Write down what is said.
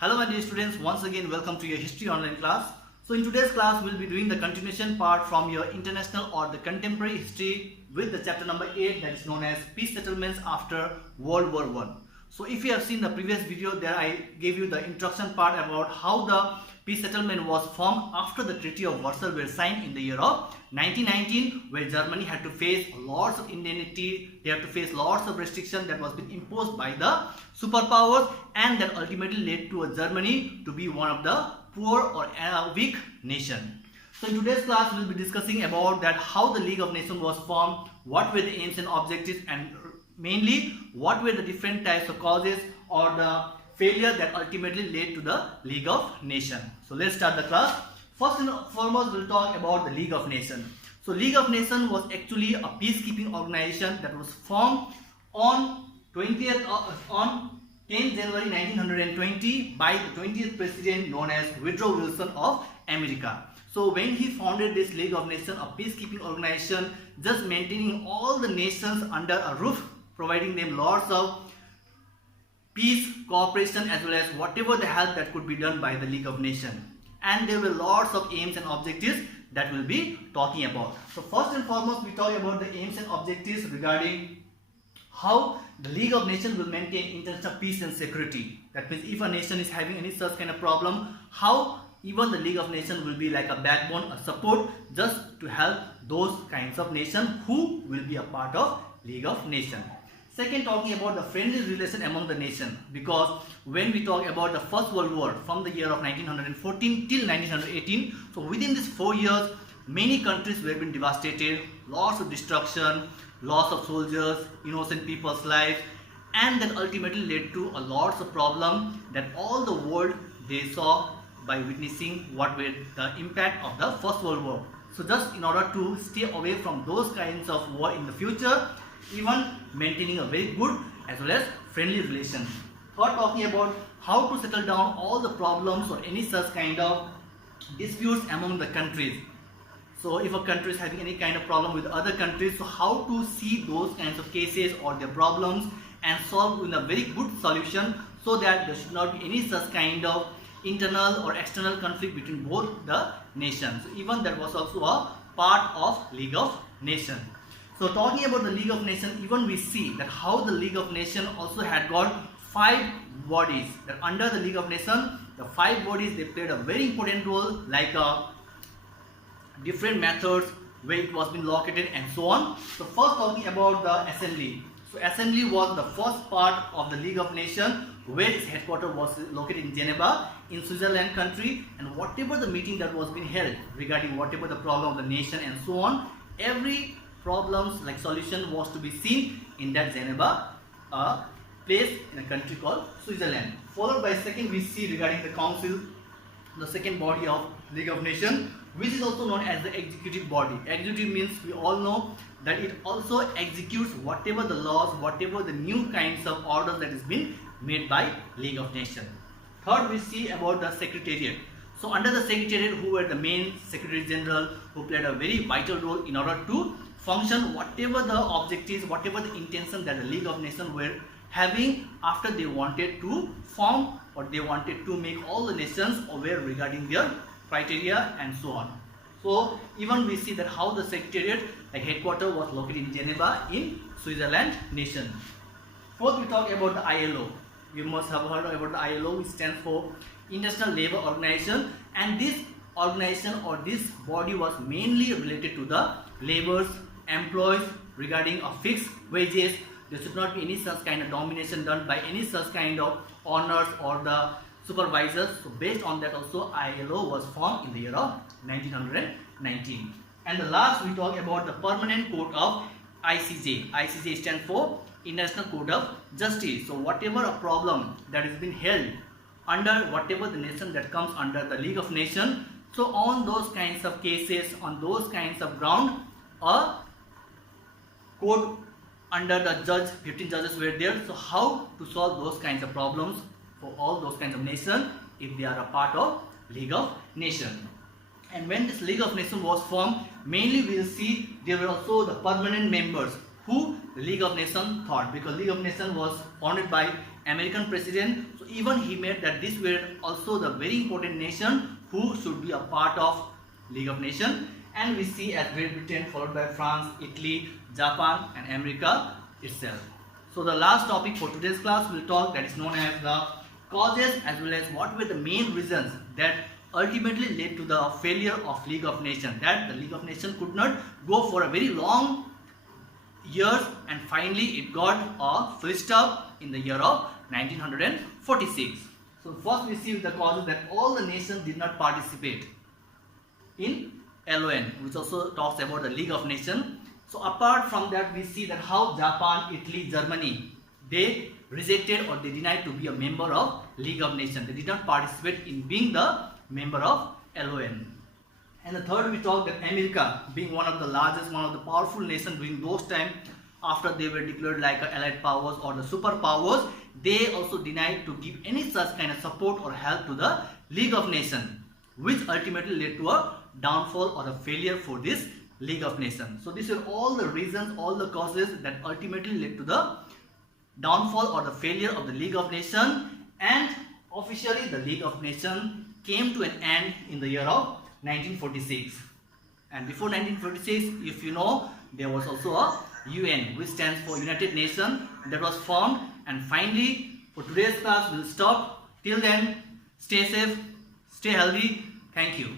Hello my dear students, once again welcome to your history online class. So in today's class we'll be doing the continuation part from your international or the contemporary history with the chapter number 8, that is known as peace settlements after World War I. So if you have seen the previous video, there I gave you the introduction part about how the peace settlement was formed after the Treaty of Warsaw were signed in the year of 1919, where Germany had to face lots of indemnity, they had to face lots of restriction that was being imposed by the superpowers, and that ultimately led to a Germany to be one of the poor or weak nation. So in today's class we'll be discussing about that how the League of Nations was formed, what were the aims and objectives, and mainly what were the different types of causes or the failure that ultimately led to the League of Nations. So let's start the class. First and foremost we'll talk about the League of Nations. So League of Nations was actually a peacekeeping organization that was formed on 10th January 1920 by the 20th president known as Woodrow Wilson of America. So when he founded this League of Nations, a peacekeeping organization, just maintaining all the nations under a roof, providing them lots of peace, cooperation, as well as whatever the help that could be done by the League of Nations. And there were lots of aims and objectives that we'll be talking about. So first and foremost we talk about the aims and objectives regarding how the League of Nations will maintain international peace and security. That means if a nation is having any such kind of problem, how even the League of Nations will be like a backbone, a support just to help those kinds of nations who will be a part of League of Nations. Second, talking about the friendly relation among the nations, because when we talk about the First World War from the year of 1914 till 1918, so within these 4 years many countries were being devastated, lots of destruction, loss of soldiers, innocent people's lives, and that ultimately led to a lots of problems that all the world they saw by witnessing what were the impact of the First World War. So just in order to stay away from those kinds of war in the future, even maintaining a very good as well as friendly relation. Third, talking about how to settle down all the problems or any such kind of disputes among the countries. So if a country is having any kind of problem with other countries, so how to see those kinds of cases or their problems and solve in a very good solution, so that there should not be any such kind of internal or external conflict between both the nations. So even that was also a part of League of Nations. So talking about the League of Nations, even we see that how the League of Nations also had got 5 bodies. That under the League of Nations, the 5 bodies they played a very important role, like different methods where it was being located and so on. So first talking about the Assembly. So Assembly was the first part of the League of Nations, where its headquarters was located in Geneva in Switzerland country, and whatever the meeting that was being held regarding whatever the problem of the nation and so on, every problems like solution was to be seen in that Geneva place in a country called Switzerland. Followed by second we see regarding the Council, the second body of League of Nations, which is also known as the executive body. Executive means we all know that it also executes whatever the laws, whatever the new kinds of orders that is being made by League of Nations. Third, we see about the Secretariat. So under the Secretariat, who were the main Secretary General, who played a very vital role in order to function whatever the objectives, whatever the intention that the League of Nations were having after they wanted to form or they wanted to make all the nations aware regarding their criteria and so on. So even we see that how the Secretariat, like headquarters, was located in Geneva in Switzerland nation. Fourth, we talk about the ILO. You must have heard about the ILO, which stands for International Labour Organization, and this organization or this body was mainly related to the laborers, employees regarding a fixed wages. There should not be any such kind of domination done by any such kind of owners or the supervisors. So based on that also ILO was formed in the year of 1919. And the last we talk about the Permanent Court of ICJ. ICJ stands for International Court of Justice. So whatever a problem that is being held under whatever the nation that comes under the League of Nations, so on those kinds of cases, on those kinds of ground, a court under the judge, 15 judges were there. So how to solve those kinds of problems for all those kinds of nations if they are a part of League of Nations. And when this League of Nations was formed, mainly we will see there were also the permanent members who the League of Nations thought, because League of Nations was founded by American president. So even he made that this were also the very important nation who should be a part of League of Nations. And we see as Great Britain followed by France, Italy, Japan and America itself. So the last topic for today's class will talk, that is known as the causes as well as what were the main reasons that ultimately led to the failure of League of Nations, that the League of Nations could not go for a very long years and finally it got a full stop in the year of 1946. So first we see the causes that all the nations did not participate in LON, which also talks about the League of Nations. So apart from that, we see that how Japan, Italy, Germany, they rejected or they denied to be a member of League of Nations. They did not participate in being the member of LON. And the third, we talk that America, being one of the largest, one of the powerful nations during those times, after they were declared like allied powers or the superpowers, they also denied to give any such kind of support or help to the League of Nations, which ultimately led to a downfall or a failure for this League of Nations. So these are all the reasons, all the causes that ultimately led to the downfall or the failure of the League of Nations, and officially the League of Nations came to an end in the year of 1946. And before 1946, if you know, there was also a UN, which stands for United Nations, that was formed. And finally, for today's class, we'll stop. Till then, stay safe, stay healthy. Thank you.